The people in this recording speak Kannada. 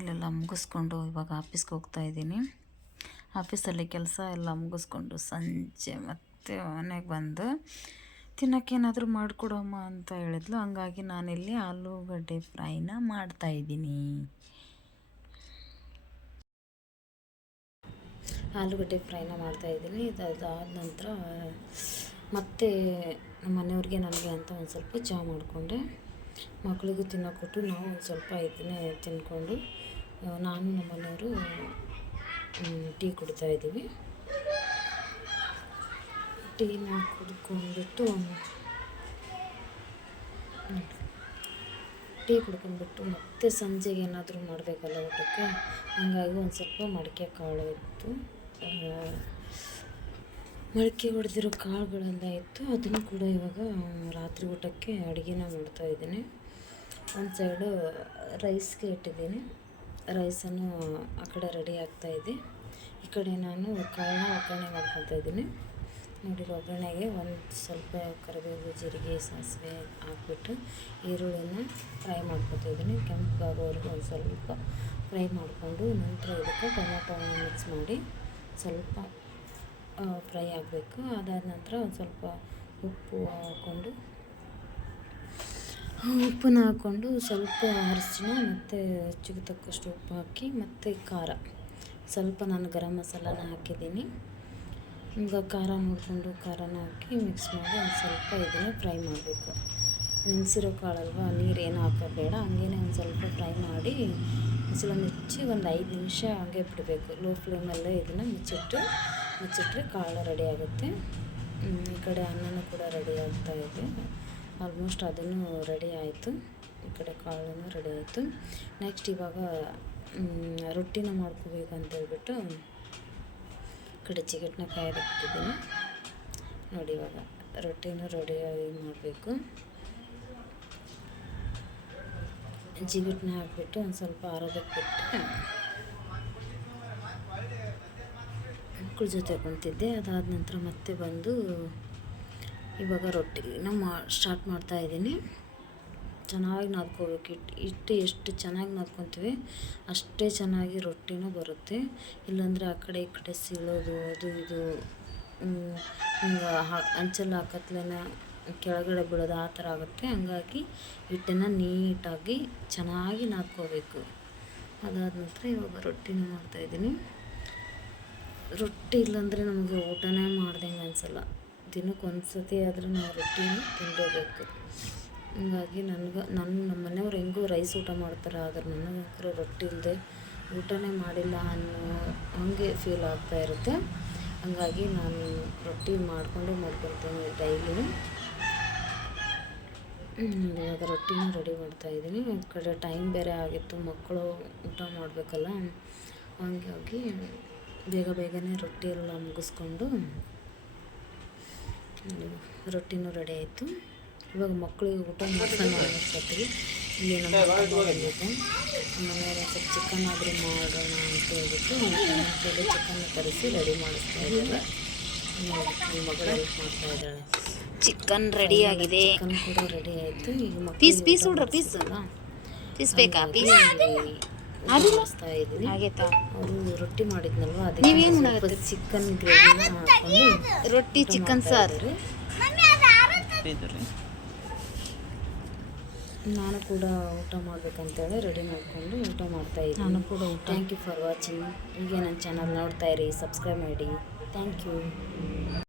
ಮೇಲೆಲ್ಲ ಮುಗಿಸ್ಕೊಂಡು ಇವಾಗ ಆಫೀಸ್ಗೆ ಹೋಗ್ತಾ ಇದ್ದೀನಿ. ಆಫೀಸಲ್ಲಿ ಕೆಲಸ ಎಲ್ಲ ಮುಗಿಸ್ಕೊಂಡು ಸಂಜೆ ಮತ್ತೆ ಮನೆಗೆ ಬಂದು ತಿನ್ನೋಕ್ಕೇನಾದರೂ ಮಾಡಿಕೊಡಮ್ಮ ಅಂತ ಹೇಳಿದ್ಲು. ಹಂಗಾಗಿ ನಾನಿಲ್ಲಿ ಆಲೂಗಡ್ಡೆ ಫ್ರೈನ ಮಾಡ್ತಾಯಿದ್ದೀನಿ. ಆಲೂಗಡ್ಡೆ ಫ್ರೈನ ಮಾಡ್ತಾಯಿದ್ದೀನಿ. ಇದಾದ ನಂತರ ಮತ್ತೆ ನಮ್ಮ ಮನೆಯವ್ರಿಗೆ ನನಗೆ ಅಂತ ಒಂದು ಸ್ವಲ್ಪ ಚಹಾ ಮಾಡಿಕೊಂಡೆ. ಮಕ್ಕಳಿಗೂ ತಿನ್ನೋಕೊಟ್ಟು ನಾವು ಒಂದು ಸ್ವಲ್ಪ ಇದನ್ನೇ ತಿಂದ್ಕೊಂಡು ನಾನು ನಮ್ಮ ಮನೆಯವರು ಟೀ ಕುಡಿತಾಯಿದ್ದೀವಿ. ಟೀನ ಕುಡ್ಕೊಂಡ್ಬಿಟ್ಟು ಮತ್ತೆ ಸಂಜೆಗೆ ಏನಾದರೂ ಮಾಡಬೇಕಲ್ಲ ಊಟಕ್ಕೆ. ಹಾಗಾಗಿ ಒಂದು ಸ್ವಲ್ಪ ಮಡಿಕೆ ಕಾಳು ಇತ್ತು, ಮೊಳಕೆ ಹೊಡೆದಿರೋ ಕಾಳುಗಳೆಲ್ಲ ಇತ್ತು. ಅದನ್ನು ಕೂಡ ಇವಾಗ ರಾತ್ರಿ ಊಟಕ್ಕೆ ಅಡುಗೆನ ಮಾಡ್ತಾಯಿದ್ದೀನಿ. ಒಂದು ಸೈಡು ರೈಸ್ಗೆ ಇಟ್ಟಿದ್ದೀನಿ. ರೈಸನ್ನು ಆ ಕಡೆ ರೆಡಿ ಆಗ್ತಾಯಿದೆ. ಈ ಕಡೆ ನಾನು ಕಾಳನ್ನ ಒಗ್ಗರಣೆ ಮಾಡ್ಕೊತಾ ಇದ್ದೀನಿ. ನೋಡಿ, ಒಗ್ಗರಣೆಗೆ ಒಂದು ಸ್ವಲ್ಪ ಕರಿಬೇವು, ಜೀರಿಗೆ, ಸಾಸಿವೆ ಹಾಕ್ಬಿಟ್ಟು ಈರುಳ್ಳಿನ ಫ್ರೈ ಮಾಡ್ಕೊತಾ ಇದ್ದೀನಿ. ಕೆಂಪಾಗೋವರೆಗೂ ಒಂದು ಸ್ವಲ್ಪ ಫ್ರೈ ಮಾಡಿಕೊಂಡು ನಂತರ ಇದಕ್ಕೆ ಟೊಮೊಟೊನ ಮಿಕ್ಸ್ ಮಾಡಿ ಸ್ವಲ್ಪ ಫ್ರೈ ಆಗಬೇಕು. ಅದಾದ ನಂತರ ಒಂದು ಸ್ವಲ್ಪ ಉಪ್ಪನ್ನ ಹಾಕ್ಕೊಂಡು ಸ್ವಲ್ಪ ಅರಿಶಿನ ಮತ್ತು ರುಚಿಗೆ ತಕ್ಕಷ್ಟು ಉಪ್ಪು ಹಾಕಿ ಮತ್ತು ಖಾರ ಸ್ವಲ್ಪ ನಾನು ಗರಂ ಮಸಾಲಾನ ಹಾಕಿದ್ದೀನಿ. ಈಗ ಖಾರ ನೋಡಿಕೊಂಡು ಖಾರನ ಹಾಕಿ ಮಿಕ್ಸ್ ಮಾಡಿ ಒಂದು ಸ್ವಲ್ಪ ಇದನ್ನು ಫ್ರೈ ಮಾಡಬೇಕು. ನೆನೆಸಿರೋ ಕಾಳಲ್ವ, ನೀರೇನು ಹಾಕೋಬೇಡ, ಹಂಗೇ ಒಂದು ಸ್ವಲ್ಪ ಫ್ರೈ ಮಾಡಿ ಮುಚ್ಚಳ ಮುಚ್ಚಿ ಒಂದು 5 ನಿಮಿಷ ಹಾಗೆ ಬಿಡಬೇಕು. ಲೋ ಫ್ಲೇಮಲ್ಲೇ ಇದನ್ನು ಮುಚ್ಚಿಟ್ರೆ ಕಾಳು ರೆಡಿ ಆಗುತ್ತೆ. ಈ ಕಡೆ ಅನ್ನನೂ ಕೂಡ ರೆಡಿ ಆಗ್ತಾಯಿದೆ. ಆಲ್ಮೋಸ್ಟ್ ಅದನ್ನು ರೆಡಿ ಆಯಿತು. ಈ ಕಡೆ ಕಾಳನ್ನು ರೆಡಿ ಆಯಿತು. ನೆಕ್ಸ್ಟ್ ಇವಾಗ ರೊಟ್ಟಿನ ಮಾಡ್ಕೋಬೇಕು ಅಂತೇಳ್ಬಿಟ್ಟು ಈ ಕಡೆ ಚಿಗಟನ್ನ ಕಾಯ್ದಿಟ್ಟಿದ್ದೀನಿ. ನೋಡಿ, ಇವಾಗ ರೊಟ್ಟಿನೂ ರೆಡಿಯಾಗಿ ಮಾಡಬೇಕು. ಜಿಗಟನ್ನ ಹಾಕಿಬಿಟ್ಟು ಒಂದು ಸ್ವಲ್ಪ ಆರೋದಕ್ಕೆ ಬಿಟ್ಟು ಮಕ್ಕಳ ಜೊತೆ ಕುಂತಿದ್ದೆ. ಅದಾದ ನಂತರ ಮತ್ತೆ ಬಂದು ಇವಾಗ ರೊಟ್ಟಿನ ಸ್ಟಾರ್ಟ್ ಮಾಡ್ತಾಯಿದ್ದೀನಿ. ಚೆನ್ನಾಗಿ ನಾದ್ಕೋಬೇಕು. ಹಿಟ್ಟು ಎಷ್ಟು ಚೆನ್ನಾಗಿ ನಾದ್ಕೊತೀವಿ ಅಷ್ಟೇ ಚೆನ್ನಾಗಿ ರೊಟ್ಟಿನೂ ಬರುತ್ತೆ. ಇಲ್ಲಾಂದರೆ ಆ ಕಡೆ ಈ ಕಡೆ ಸೀಳೋದು, ಅದು ಇದು ಹಿಂಗೆ ಹಂಚಲ್ಲಿ ಹಾಕತ್ಲೇನ ಕೆಳಗಡೆ ಬೀಳೋದು ಆ ಥರ ಆಗುತ್ತೆ. ಹಂಗಾಗಿ ಹಿಟ್ಟನ್ನು ನೀಟಾಗಿ ಚೆನ್ನಾಗಿ ನಾದ್ಕೋಬೇಕು. ಅದಾದ ನಂತರ ಇವಾಗ ರೊಟ್ಟಿನ ಮಾಡ್ತಾಯಿದ್ದೀನಿ. ರೊಟ್ಟಿ ಇಲ್ಲಾಂದರೆ ನಮಗೆ ಊಟನೇ ಮಾಡ್ದಂಗೆ ಅನಿಸಲ್ಲ. ದಿನಕ್ಕೆ ಒಂದು ಸತಿ ಆದರೂ ನಾವು ರೊಟ್ಟಿನ ತಿನ್ನಲೇಬೇಕು. ಹಂಗಾಗಿ ನಮ್ಮ ಮನೆಯವ್ರು ಹೆಂಗೂ ರೈಸ್ ಊಟ ಮಾಡ್ತಾರೆ, ಆದರೆ ನನಗಂಕರು ರೊಟ್ಟಿ ಇಲ್ಲದೆ ಊಟನೇ ಮಾಡಿಲ್ಲ ಅನ್ನೋ ಹಂಗೆ ಫೀಲ್ ಆಗ್ತಾಯಿರುತ್ತೆ. ಹಂಗಾಗಿ ನಾನು ರೊಟ್ಟಿ ಮಾಡ್ಕೊಳ್ತೇನೆ ಡೈಲಿ. ಇವಾಗ ರೊಟ್ಟಿನ ರೆಡಿ ಮಾಡ್ತಾಯಿದ್ದೀನಿ. ಒಂದು ಕಡೆ ಟೈಮ್ ಬೇರೆ ಆಗಿತ್ತು, ಮಕ್ಕಳು ಊಟ ಮಾಡಬೇಕಲ್ಲ. ಹಂಗಾಗಿ ಬೇಗನೆ ರೊಟ್ಟಿ ಎಲ್ಲ ಮುಗಿಸ್ಕೊಂಡು ರೊಟ್ಟಿನೂ ರೆಡಿ ಆಯಿತು. ಇವಾಗ ಮಕ್ಕಳಿಗೆ ಊಟ ಮಾಡ್ಕೊಂಡು ಅಷ್ಟೊತ್ತಿಗೆ ಇಲ್ಲಿ ನಮ್ಮ ಬಂದಿದ್ದೆ. ಮನೆಯವ್ರು ಸ್ವಲ್ಪ ಚಿಕನ್ ಆದರೂ ಮಾಡೋಣ ಅಂತ ಹೇಳ್ಬಿಟ್ಟು ಚಿಕನ್ನ ತರಿಸಿ ರೆಡಿ ಮಾಡಿಸ್ತಾ ಇದ್ದಾರೆ. ನನ್ನ ಮಗಳು ಹೆಲ್ಪ್ ಮಾಡ್ತಾ ಇದ್ದಾಳೆ. ಚಿಕನ್ ರೆಡಿ ಆಗಿದೆ. ಚಿಕನ್ ಕೂಡ ರೆಡಿ ಆಯಿತು. ಈಗ ಪೀಸ್ ಬೇಕಾ? ಮಾಡಿಸ್ತಾ ಇದ್ದೀನಿ. ಅವರು ರೊಟ್ಟಿ ಮಾಡಿದ್ನಲ್ವ, ಅದಕ್ಕೆ ಚಿಕನ್ ಗ್ರೇವಿನ ಹಾಕೊಂಡು ರೊಟ್ಟಿ ಚಿಕನ್ ಸಾರು. ನಾನು ಕೂಡ ಊಟ ಮಾಡ್ಬೇಕಂತೇಳಿ ರೆಡಿ ಮಾಡಿಕೊಂಡು ಊಟ ಮಾಡ್ತಾಯಿದ್ದೀನಿ. ನಾನು ಕೂಡ ಥ್ಯಾಂಕ್ ಯು ಫಾರ್ ವಾಚಿಂಗ್. ಹೀಗೆ ನನ್ನ ಚಾನಲ್ ನೋಡ್ತಾ ಇರಿ, ಸಬ್ಸ್ಕ್ರೈಬ್ ಮಾಡಿ. Thank you.